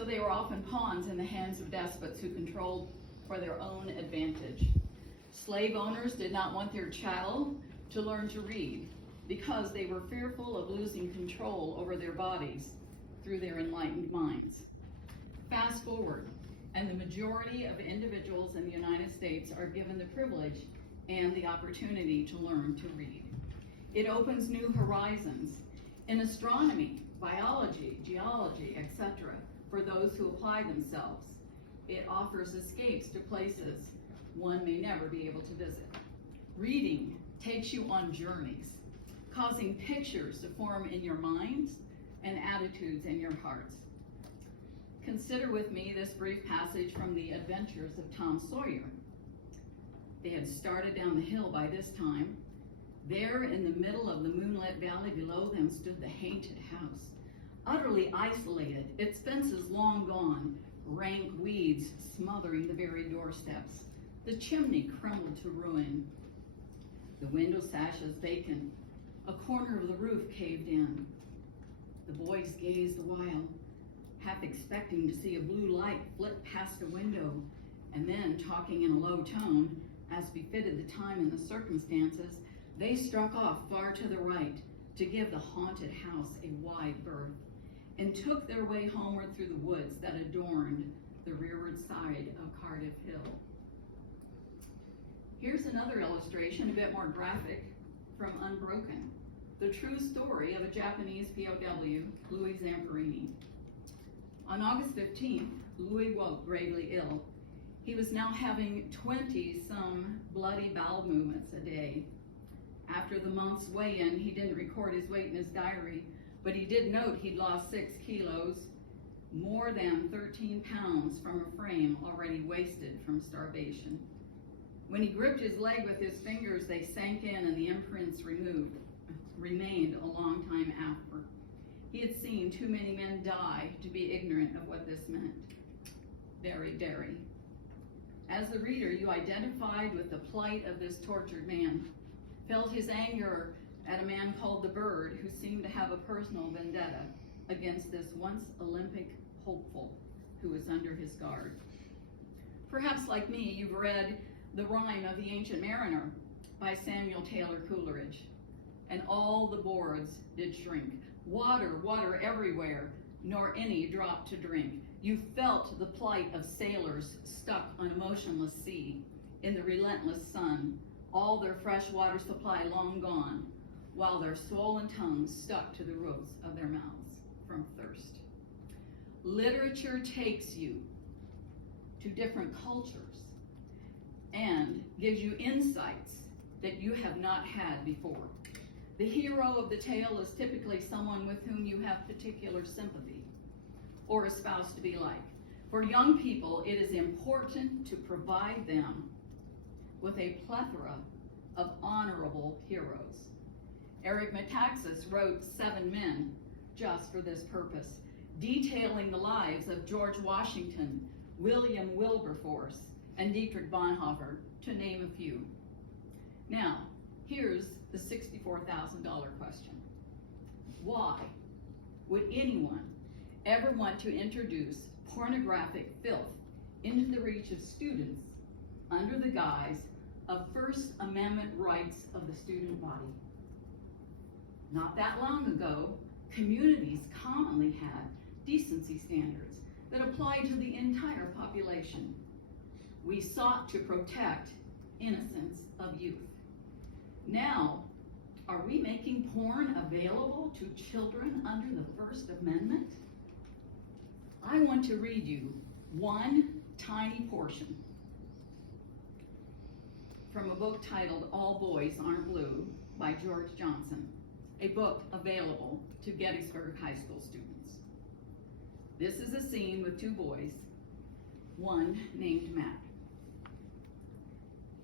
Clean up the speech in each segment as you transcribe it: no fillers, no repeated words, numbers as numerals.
So they were often pawns in the hands of despots who controlled for their own advantage. Slave owners did not want their child to learn to read because they were fearful of losing control over their bodies through their enlightened minds. Fast forward, and the majority of individuals in the United States are given the privilege and the opportunity to learn to read. It opens new horizons in astronomy, biology, geology, etc., for those who apply themselves. It offers escapes to places one may never be able to visit. Reading takes you on journeys, causing pictures to form in your minds and attitudes in your hearts. Consider with me this brief passage from the Adventures of Tom Sawyer. They had started down the hill by this time. There in the middle of the moonlit valley below them stood the haunted house, utterly isolated, its fences long gone, rank weeds smothering the very doorsteps. The chimney crumbled to ruin. The window sashes vacant. A corner of the roof caved in. The boys gazed a while, half expecting to see a blue light flit past a window, and then, talking in a low tone, as befitted the time and the circumstances, they struck off far to the right to give the haunted house a wide berth, and took their way homeward through the woods that adorned the rearward side of Cardiff Hill. Here's another illustration, a bit more graphic, from Unbroken, the true story of a Japanese POW, Louis Zamperini. On August 15th, Louis woke gravely ill. He was now having 20-some bloody bowel movements a day. After the month's weigh-in, he didn't record his weight in his diary, but he did note he'd lost 6 kilos, more than 13 pounds from a frame already wasted from starvation. When he gripped his leg with his fingers, they sank in and the imprints remained a long time after. He had seen too many men die to be ignorant of what this meant. Very, very. As the reader, you identified with the plight of this tortured man, felt his anger at a man called the Bird, who seemed to have a personal vendetta against this once Olympic hopeful who was under his guard. Perhaps like me, you've read The Rime of the Ancient Mariner by Samuel Taylor Coleridge. And all the boards did shrink. Water, water everywhere, nor any drop to drink. You felt the plight of sailors stuck on a motionless sea in the relentless sun, all their fresh water supply long gone, while their swollen tongues stuck to the roofs of their mouths from thirst. Literature takes you to different cultures and gives you insights that you have not had before. The hero of the tale is typically someone with whom you have particular sympathy or espouse to be like. For young people, it is important to provide them with a plethora of honorable heroes. Eric Metaxas wrote 7 Men just for this purpose, detailing the lives of George Washington, William Wilberforce, and Dietrich Bonhoeffer, to name a few. Now, here's the $64,000 question. Why would anyone ever want to introduce pornographic filth into the reach of students under the guise of First Amendment rights of the student body? Not that long ago, communities commonly had decency standards that applied to the entire population. We sought to protect innocence of youth. Now, are we making porn available to children under the First Amendment? I want to read you one tiny portion from a book titled All Boys Aren't Blue by George Johnson, a book available to Gettysburg High School students. This is a scene with 2 boys, one named Matt.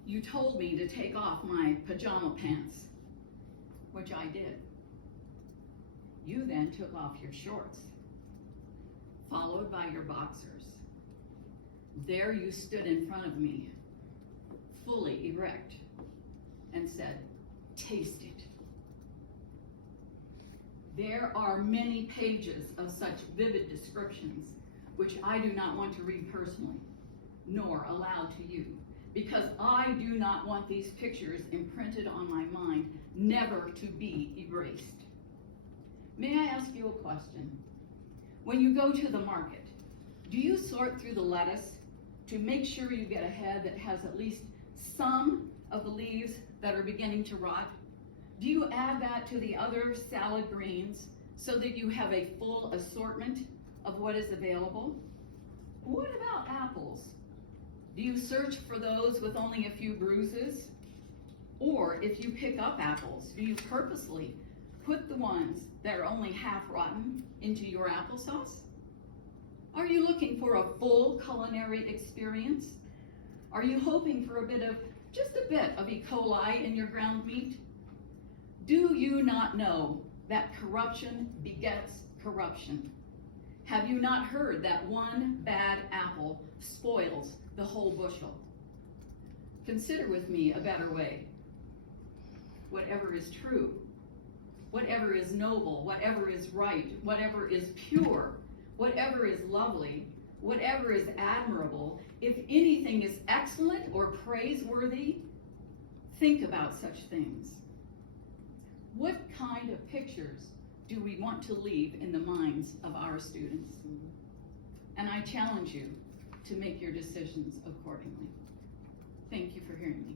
You told me to take off my pajama pants, which I did. You then took off your shorts, followed by your boxers. There you stood in front of me, fully erect, and said, "Taste it." There are many pages of such vivid descriptions, which I do not want to read personally, nor aloud to you, because I do not want these pictures imprinted on my mind, never to be erased. May I ask you a question? When you go to the market, do you sort through the lettuce to make sure you get a head that has at least some of the leaves that are beginning to rot? Do you add that to the other salad greens so that you have a full assortment of what is available? What about apples? Do you search for those with only a few bruises? Or if you pick up apples, do you purposely put the ones that are only half rotten into your applesauce? Are you looking for a full culinary experience? Are you hoping for just a bit of E. coli in your ground meat? Do you not know that corruption begets corruption? Have you not heard that one bad apple spoils the whole bushel? Consider with me a better way. Whatever is true, whatever is noble, whatever is right, whatever is pure, whatever is lovely, whatever is admirable, if anything is excellent or praiseworthy, think about such things. What kind of pictures do we want to leave in the minds of our students? And I challenge you to make your decisions accordingly. Thank you for hearing me.